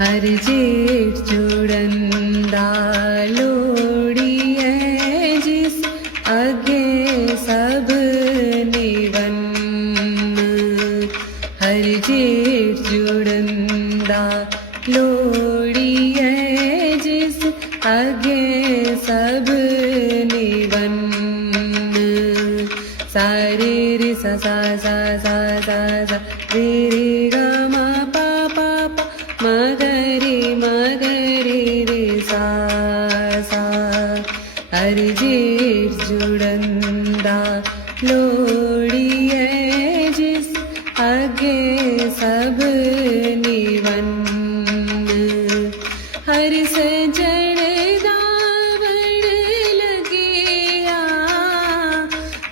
हर जेठ जुड़ंदा लोड़िए जिस आगे सब निवन। हर जेठ जुड़ंदा लोड़िए जिस आगे सब निवन। सा रे रे सा सा सा सा सा सा रे रे ग म प प प म ग रे रे सा सा। हर जेठ जुड़ंदा लोड़िए जिस आगे सब निवन। हर सजण दावण लगिया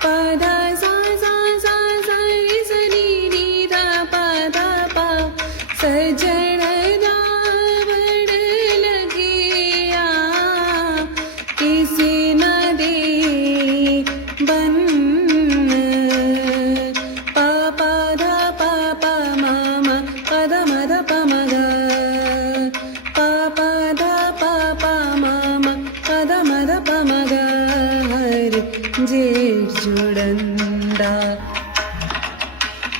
पधा सा सा सा सा रे स नी नी धा पा धा पा। सजण दावण लगिया किसी न दे बन। पा पा धा पा पा मा मा पा धा म धा पा म गा। पा पा धा पा पा मा मा पा धा म धा पा म गा। हर जेठ जुड़ंदा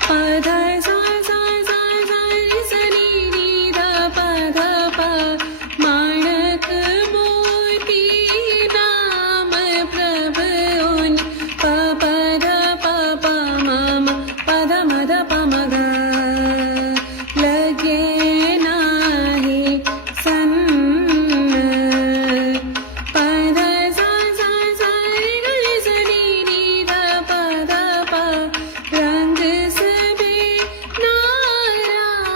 पा धा सा सा सा सा रे स नी नी धा पा धा पा। माणक मोती नाम प्रभुनि पा पा धा पा पा मा मा पा धा म धा पा म गा। लगे नाही सन्न पा धा सा सा सा रे ग रे स नी नी धा पा धा पा। रंग सबे नारायण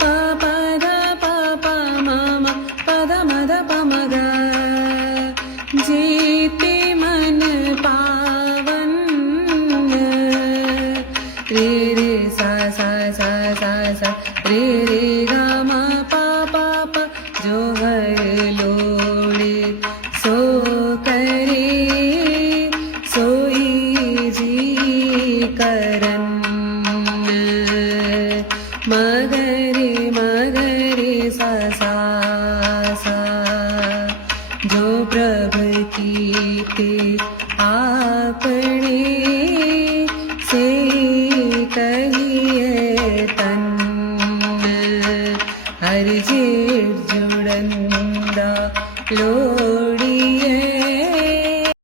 पा पा धा पा पा मा मा पा धा म धा पा म गा। जेते मन पावन रे रे सा सा सा सा सा रे रे ग म पा पा पा। जो हर लोड़े सो करे सोई जी करन। मगरे सा सा सा। जो प्रभु कीते आप